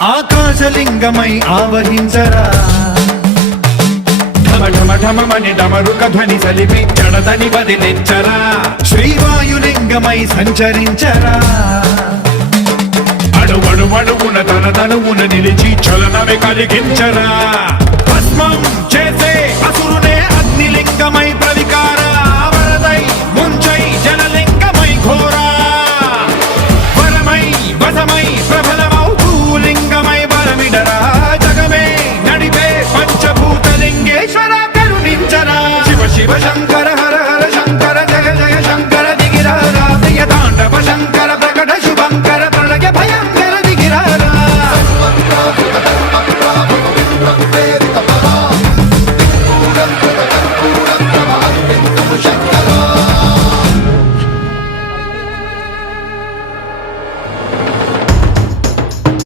ఆకాశలింగమై ఆవహించరా ఢమఢమని డమరుక ధ్వని సలిపి జడదని వదిలించరా శ్రీవాయులింగమై సంచరించరా అడుగడుగున తన తనువున నిలిచి చలనమే కలిగించరా